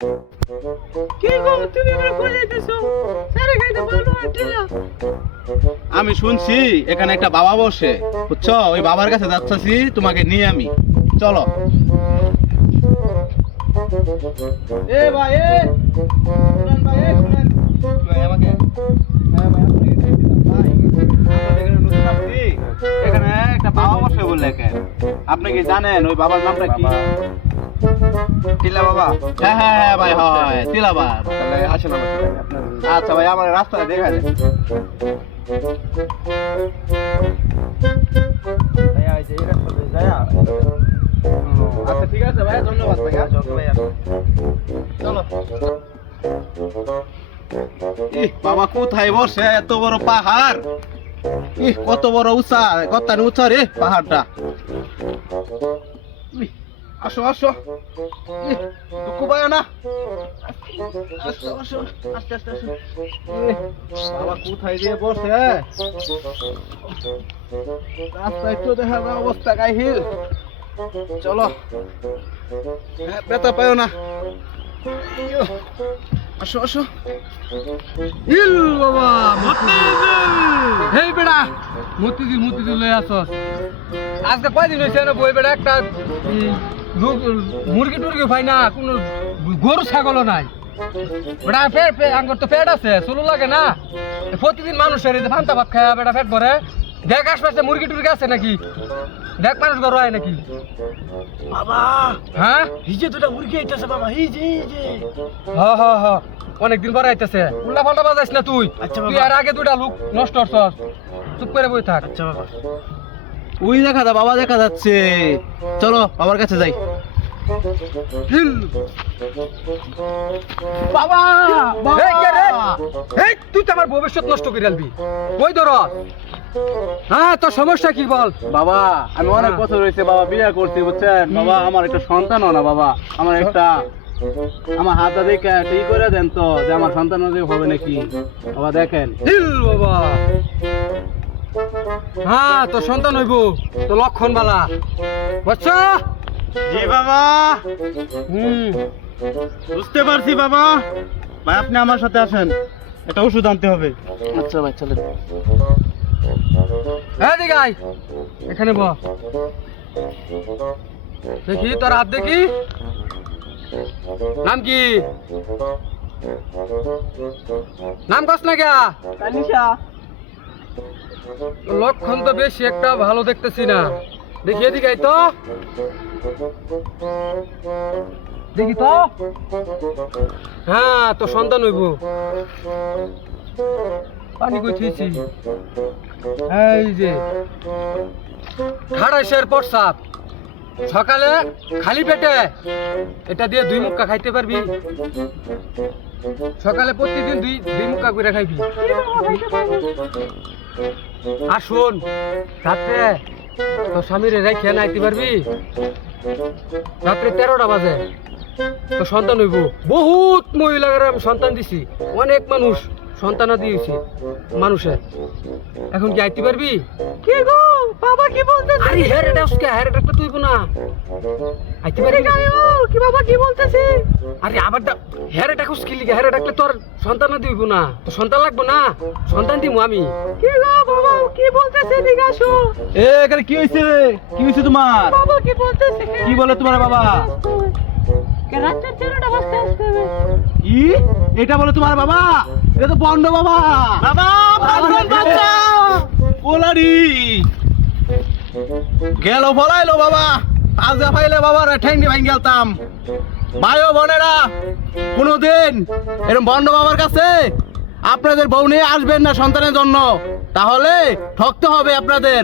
কি গো তুমি আমার কই যাইতেছো? সারে খাইতে বলো আটিলা। আমি শুনছি এখানে একটা বাবা বসে, বুঝছো? ওই বাবার কাছে যাচ্ছি তোমাকে নিয়ে আমি। চলো। এ ভাই, শুনেন ভাই, শুনেন ভাই আমাকে। হ্যাঁ ভাই, আপনি ভাই এখানে নতুন আসছি, এখানে একটা বাবা বসে বললে কেন? আপনি কি জানেন ওই বাবার নামটা কি? টিলা বাবা। হ্যাঁ হ্যাঁ হ্যাঁ ভাই, হয় তিলা বাবা। তাহলে আসেন আমার সাথে, আপনার আচ্ছা ভাই, আমার রাস্তাটা দেখা যায়। ভাইয়া এই যে এই রাস্তা দিয়ে যায়া আচ্ছা ঠিক আছে ভাই, ধন্যবাদ ভাই। চলো ভাইয়া। চলো। ইহ বাবা, কোথায় বসে? এত বড় পাহাড়! ইহ কত বড় উঁচা, কত উঁচা রে পাহাড়টা! ইহ, আসো আসো। ইহ, দুঃখ পায় না। আসো আসো, আস্তে আস্তে আসো। ইহ, বাবা কোথায় দিয়ে বসে? রাস্তায় তো দেখা যায় অবস্থা কাহিল। চলো। হ্যাঁ, ব্যথা পায় না। ইয়ো, আসো আসো। ইল বাবা মতিঝিল। হেই বেড়া মতিঝিল লই আসস। আজকে কয়দিন হইছে না বই বেড়া একটা মুরগি টুরগি পাই না, কোনো গরু ছাগলও নাই। বেড়া পেট আঙ্গুর তো পেট আছে, চুলো লাগে না। প্রতিদিন মানুষের এই যে ভান্তা ভাত খায় বেড়া পেট ভরে। দেখ আশপাশে মুরগি টুরগি আছে নাকি? দেখ মানুষ গরু হয় নাকি? বাবা হ্যাঁ এই যে দুটা মুরগি আইতাছে বাবা, এই যে হ অনেকদিন পরে আইতেছে। উল্টা পাল্টা বাজাইস না তুই। আচ্ছা তুই বাবা। আর আগে দুইটা লোক নষ্ট করছস। চুপ করে বই থাক। আচ্ছা বাবা। ওই দেখা দা বাবা দেখা যাচ্ছে। চলো বাবার কাছে যাই। বাবা এই কে রে? এই তুই তো আমার ভবিষ্যৎ নষ্ট করে আলবি। কই ধর? হ্যাঁ তোর সমস্যা কি বল? বাবা, আমি অনেক বছর হয়েছে বাবা বিয়ে করছি, বুঝছেন বাবা? আমার একটা সন্তান না বাবা, আমার একটা আমার হাতটা দেখে ঠিক করে দেন তো, যে আমার সন্তান হবে নাকি বাবা, দেখেন। হিল বাবা। হ্যাঁ তোর সন্তান হইব, তো লক্ষণ বালা, বুঝছো? জি বাবা, হুম বুঝতে পারছি বাবা। ভাই আপনি আমার সাথে আসেন, একটা ওষুধ আনতে হবে। আচ্ছা ভাই চলেন। হ্যাঁ দিগাই এখানে বল। দেখি তোর হাত দেখি। নাম কি? নাম কস না গা? তানিশা। লক্ষণ তো বেশি একটা ভালো দেখতেছি না। দেখি এদিকে আয় তো, দেখি তো। হ্যাঁ তো সন্তান হইব। পানি কই থুইছি? এই যে খাড়াইশের প্রসাব। সকালে খালি পেটে এটা দিয়ে 2 মুক্কা খাইতে পারবি। সকালে প্রতিদিন দুই মুক্কা করে খাইবি। আর শোন, রাত্রে তোর স্বামীর রেখে নাইতে পারবি। রাত্রে 13টা বাজে তো সন্তান হইব। বহুত মহিলার আমি সন্তান দিছি, অনেক মানুষ সন্তান দিয়েছি মানুষের। এখন কি আইতে পারবি? কি গো বাবা কি বলতেছে? আরে হের এটা উসকে হের এটা তুইব না আইতে পারবি? কি বাবা কি বলতেছে? আরে আবার হের এটা উসকি লিগে হের ডাকলে তোর সন্তান দিব না, তো সন্তান লাগবে না, সন্তান দিমু আমি। কি গো বাবা কি বলতেছে? দিকে আসো। এ এখানে কি হয়েছে? কি হয়েছে তোমার? বাবা কি বলতেছে? কি বলে তোমার বাবা? রাত্রে 13টা বাজতে আসতে হবে। কি এটা বলে তোমার বাবা? এটা তো বন্ড বাবা। বাবা ভাগবান বাচ্চা কোলারি গেল ফলাইলো বাবা। আজকে ফাইলে বাবার ঠ্যাংটি ভাঙ গেলতাম। ভাই ও বোনেরা, কোনোদিন এরকম বন্ড বাবার কাছে আপনাদের বউ নিয়ে আসবেন না সন্তানের জন্য, তাহলে ঠকতে হবে আপনাদের।